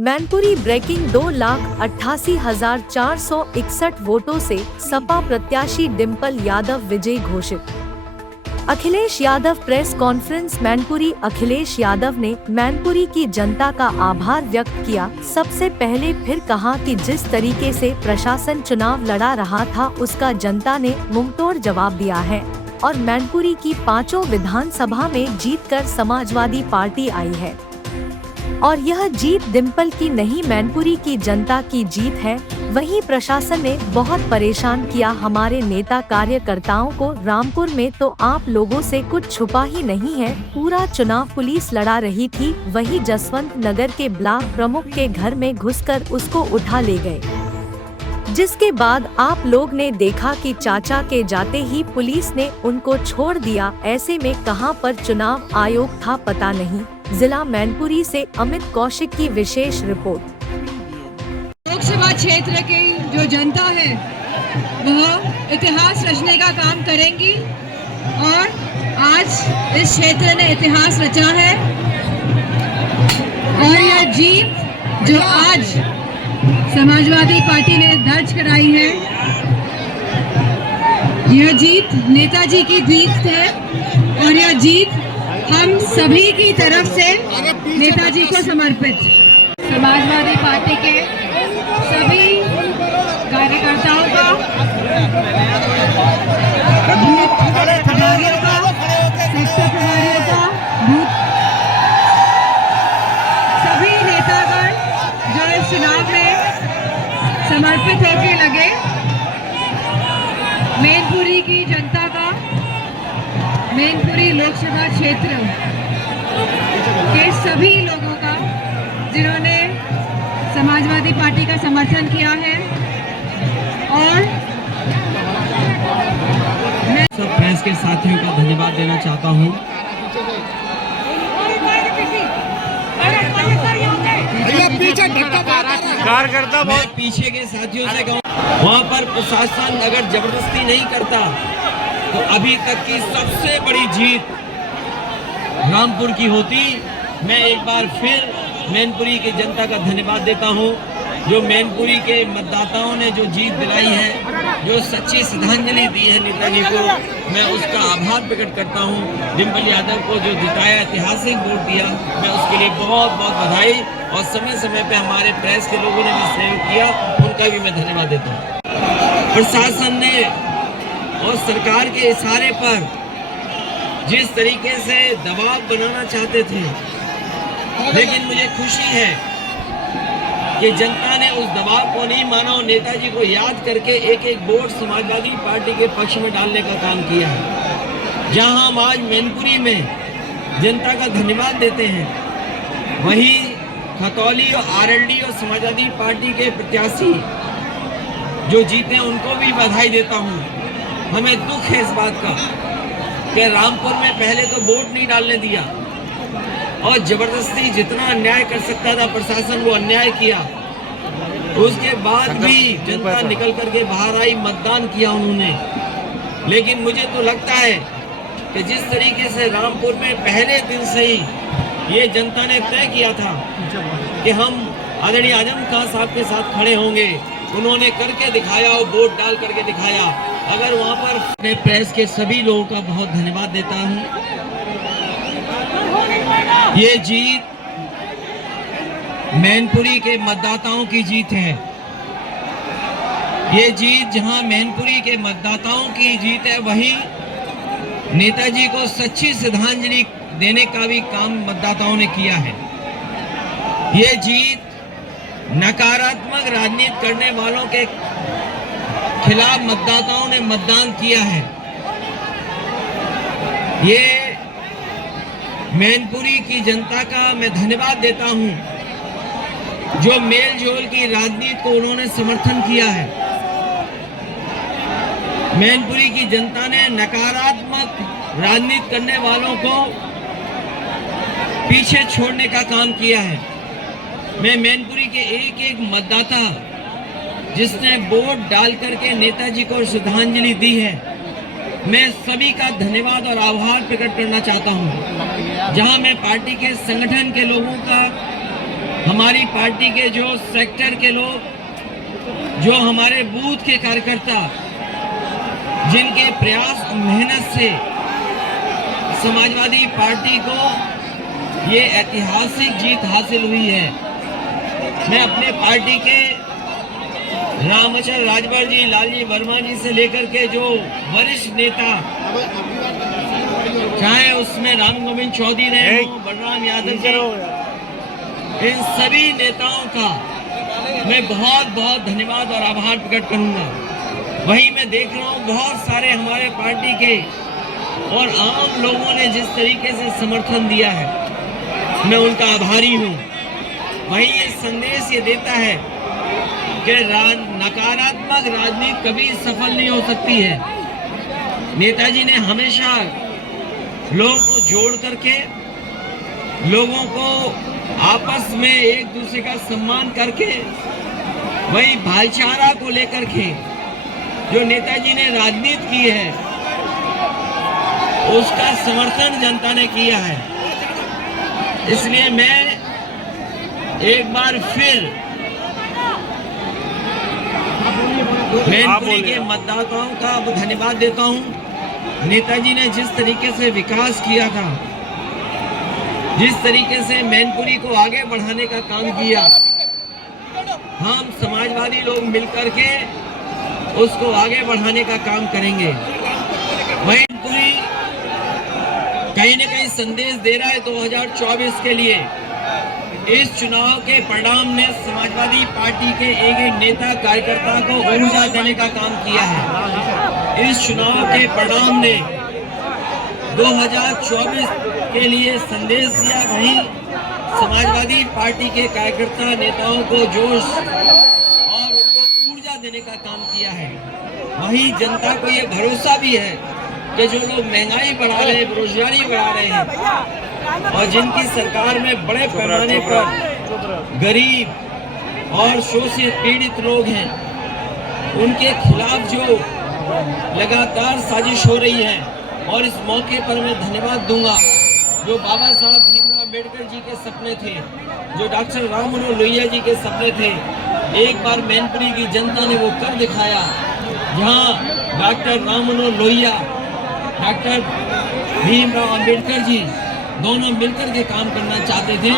Mainpuri breaking 2,88,461 वोटों से सपा प्रत्याशी डिम्पल यादव विजयी घोषित। Akhilesh Yadav press conference. मैनपुरी। अखिलेश यादव ने मैनपुरी की जनता का आभार व्यक्त किया। सबसे पहले फिर कहा कि जिस तरीके से प्रशासन चुनाव लड़ा रहा था उसका जनता ने मुंहतोड़ जवाब दिया है और मैनपुरी की 5 विधानसभा में जीतकर समाजवादी पार्टी आई है और यह जीत डिम्पल की नहीं मैनपुरी की जनता की जीत है। वहीं प्रशासन ने बहुत परेशान किया हमारे नेता कार्यकर्ताओं को। रामपुर में तो आप लोगों से कुछ छुपा ही नहीं है, पूरा चुनाव पुलिस लड़ा रही थी। वही जसवंत नगर के ब्लॉक प्रमुख के घर में घुसकर उसको उठा ले गए, जिसके बाद आप लोग ने देखा कि चाचा के जाते ही पुलिस ने उनको छोड़ दिया। ऐसे में कहां पर चुनाव आयोग था पता नहीं। जिला मैनपुरी से अमित कौशिक की विशेष रिपोर्ट। लोकसभा क्षेत्र की जो जनता है वह इतिहास रचने का काम करेंगी और आज इस क्षेत्र ने इतिहास रचा है और यह जीत जो आज समाजवादी पार्टी ने दर्ज कराई है, यह जीत नेताजी की जीत है और यह जीत हम सभी की तरफ से नेताजी को समर्पित। समाजवादी पार्टी के सभी कार्यकर्ताओं का, बूथ प्रभारियों का, सेक्टर प्रभारियों का, बूथ सभी नेतागण जो इस चुनाव में समर्पित होकर लगे, मैनपुरी की जनता का, मैनपुरी लोकसभा क्षेत्र के सभी लोगों का जिन्होंने समाजवादी पार्टी का समर्थन किया है। और मैं सब प्रेस के साथियों का धन्यवाद देना चाहता हूं। मैं पीछे के साथियों से कहूँ, वहाँ पर प्रशासन अगर जबरदस्ती नहीं करता तो अभी तक की सबसे बड़ी जीत रामपुर की होती। मैं एक बार फिर मैनपुरी की जनता का धन्यवाद देता हूं, जो मैनपुरी के मतदाताओं ने जो जीत दिलाई है, जो सच्ची श्रद्धांजलि दी है नेताजी को, मैं उसका आभार प्रकट करता हूं। डिम्पल यादव को जो जिताया, ऐतिहासिक वोट दिया, मैं उसके लिए बहुत बहुत बधाई और समय समय पे हमारे प्रेस के लोगों ने भी सहयोग किया, उनका भी मैं धन्यवाद देता हूँ। प्रशासन ने और सरकार के इशारे पर जिस तरीके से दबाव बनाना चाहते थे, लेकिन मुझे खुशी है कि जनता ने उस दबाव को नहीं माना और नेताजी को याद करके एक एक वोट समाजवादी पार्टी के पक्ष में डालने का काम किया है। जहां हम आज मैनपुरी में जनता का धन्यवाद देते हैं, वहीं खतौली और आरएलडी और समाजवादी पार्टी के प्रत्याशी जो जीते उनको भी बधाई देता हूं। हमें दुख है इस बात का कि रामपुर में पहले तो वोट नहीं डालने दिया और जबरदस्ती जितना अन्याय कर सकता था प्रशासन वो अन्याय किया। उसके बाद भी जनता निकल करके बाहर आई, मतदान किया उन्होंने। लेकिन मुझे तो लगता है कि जिस तरीके से रामपुर में पहले दिन से ही ये जनता ने तय किया था कि हम आदरणीय आजम खान साहब के साथ खड़े होंगे, उन्होंने करके दिखाया और वोट डाल करके दिखाया। अगर वहाँ पर मैं प्रेस के सभी लोगों का बहुत धन्यवाद देता हूँ। ये जीत मैनपुरी के मतदाताओं की जीत है। ये जीत जहां मैनपुरी के मतदाताओं की जीत है, वहीं नेताजी को सच्ची श्रद्धांजलि देने का भी काम मतदाताओं ने किया है। ये जीत नकारात्मक राजनीति करने वालों के खिलाफ मतदाताओं ने मतदान किया है। ये मैनपुरी की जनता का मैं धन्यवाद देता हूं, जो मेल जोल की राजनीति को उन्होंने समर्थन किया है। मैनपुरी की जनता ने नकारात्मक राजनीति करने वालों को पीछे छोड़ने का काम किया है। मैं मैनपुरी के एक एक मतदाता जिसने वोट डाल करके नेताजी को श्रद्धांजलि दी है, मैं सभी का धन्यवाद और आभार प्रकट करना चाहता हूं। जहां मैं पार्टी के संगठन के लोगों का हमारी पार्टी के जो सेक्टर के लोग, जो हमारे बूथ के कार्यकर्ता, जिनके प्रयास और मेहनत से समाजवादी पार्टी को ये ऐतिहासिक जीत हासिल हुई है। मैं अपने पार्टी के रामचंद्र राजभर जी, लालजी वर्मा जी से लेकर के जो वरिष्ठ नेता, चाहे उसमें राम गोविंद चौधरी रहे हो, बलराम यादव जी, इन सभी नेताओं का मैं बहुत बहुत धन्यवाद और आभार प्रकट करूंगा। वहीं मैं देख रहा हूं बहुत सारे हमारे पार्टी के और आम लोगों ने जिस तरीके से समर्थन दिया है, मैं उनका आभारी हूं। वहीं ये संदेश ये देता है कि नकारात्मक राजनीति कभी सफल नहीं हो सकती है। नेताजी ने हमेशा लोगों को जोड़ करके, लोगों को आपस में एक दूसरे का सम्मान करके, वही भाईचारा को लेकर के जो नेताजी ने राजनीति की है, उसका समर्थन जनता ने किया है। इसलिए मैं एक बार फिर मैनपुरी के मतदाताओं का धन्यवाद देता हूं। नेताजी ने जिस तरीके से विकास किया था, जिस तरीके से मैनपुरी को आगे बढ़ाने का काम किया, हम समाजवादी लोग मिलकर के उसको आगे बढ़ाने का काम करेंगे। मैनपुरी कहीं न कहीं संदेश दे रहा है 2024 के लिए। इस चुनाव के परिणाम ने समाजवादी पार्टी के एक एक नेता कार्यकर्ता को ऊर्जा देने का काम किया है। इस चुनाव के परिणाम ने 2024 के लिए संदेश दिया। वहीं समाजवादी पार्टी के कार्यकर्ता नेताओं को जोश और उनको ऊर्जा देने का काम किया है। वहीं जनता को ये भरोसा भी है कि जो लोग महंगाई बढ़ा रहे हैं, बेरोजगारी बढ़ा रहे हैं और जिनकी सरकार में बड़े पैमाने पर गरीब और शोषित पीड़ित लोग हैं, उनके खिलाफ जो लगातार साजिश हो रही है। और इस मौके पर मैं धन्यवाद दूंगा जो बाबा साहब भीमराव अम्बेडकर जी के सपने थे, जो डॉक्टर राम मनोहर लोहिया जी के सपने थे, एक बार मैनपुरी की जनता ने वो कर दिखाया। जहां डॉक्टर राम मनोहर लोहिया, डॉक्टर भीमराव अम्बेडकर जी दोनों मिलकर के काम करना चाहते थे,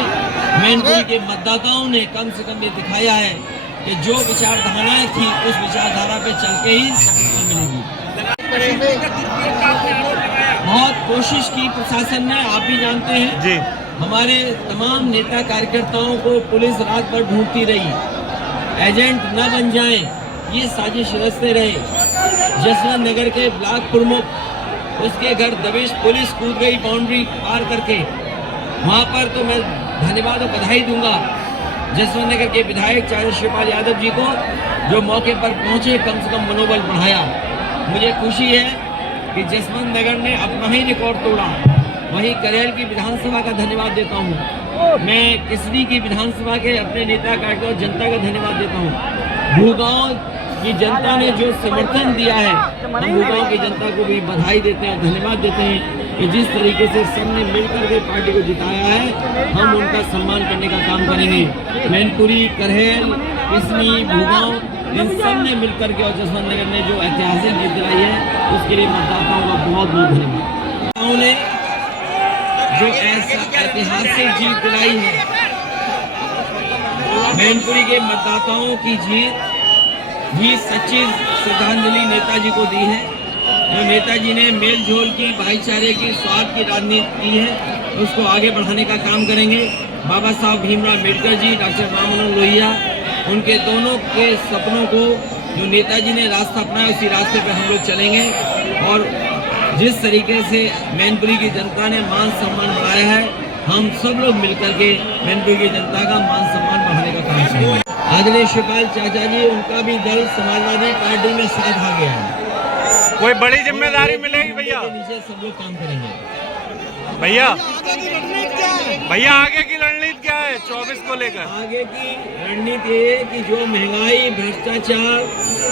मैनपुरी के मतदाताओं ने कम से कम ये दिखाया है कि जो विचारधाराएं थी उस विचारधारा पे चल के ही सफलता मिलेगी। बहुत कोशिश की प्रशासन ने, आप भी जानते हैं जी। हमारे तमाम नेता कार्यकर्ताओं को पुलिस रात भर ढूंढती रही, एजेंट न बन जाएं, ये साजिश रचते रहे। जसवंत नगर के ब्लॉक प्रमुख, उसके घर दबिश पुलिस कूद गई बाउंड्री पार करके। वहां पर तो मैं धन्यवाद और बधाई दूंगा जसवंत नगर के विधायक चंद्रशेखर यादव जी को, जो मौके पर पहुंचे, कम से कम मनोबल बढ़ाया। मुझे खुशी है कि जसवंत नगर ने अपना ही रिकॉर्ड तोड़ा। वहीं करेल की विधानसभा का धन्यवाद देता हूँ। मैं किसनी की विधानसभा के अपने नेता कार्यकर्ता जनता का धन्यवाद देता हूँ। भूगांव की जनता ने जो समर्थन दिया है, हम भूगांव की जनता को भी बधाई देते हैं, धन्यवाद देते हैं कि जिस तरीके से सबने मिलकर के पार्टी को जिताया है, हम उनका सम्मान करने का काम करेंगे। मैनपुरी, करेल, किसनी, भूगांव, इन सब ने मिलकर के और जसवंत नगर ने जो ऐतिहासिक जीत दिलाई है, उसके लिए मतदाताओं का बहुत बहुत धन्यवाद। उन्होंने जो ऐसा ऐतिहासिक जीत दिलाई है, मैनपुरी के मतदाताओं की जीत भी सच्ची श्रद्धांजलि नेताजी को दी है। जो नेताजी ने मेल जोल की, भाईचारे की, स्वार्थ की राजनीति की है, उसको आगे बढ़ाने का काम करेंगे। बाबा साहब भीमराव अम्बेडकर जी, डॉक्टर राम मनोहर लोहिया, उनके दोनों के सपनों को जो नेताजी ने रास्ता अपनाया, उसी रास्ते पे हम लोग चलेंगे। और जिस तरीके से मैनपुरी की जनता ने मान सम्मान बढ़ाया है, हम सब लोग मिलकर के मैनपुरी की जनता का मान सम्मान बढ़ाने का काम करेंगे। आदरणीय शिवपाल चाचा जी, उनका भी दल समाजवादी पार्टी में साथ आ गया है। कोई बड़ी जिम्मेदारी मिलेगी भैया? नीचे सब लोग काम करेंगे। भैया आगे की रणनीति क्या है 24 को लेकर? आगे की रणनीति ये है कि जो महंगाई, भ्रष्टाचार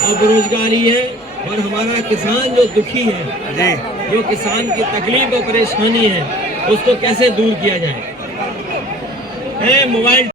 और बेरोजगारी है, और हमारा किसान जो दुखी है जी, जो किसान की तकलीफ और परेशानी है, उसको कैसे दूर किया जाए। मोबाइल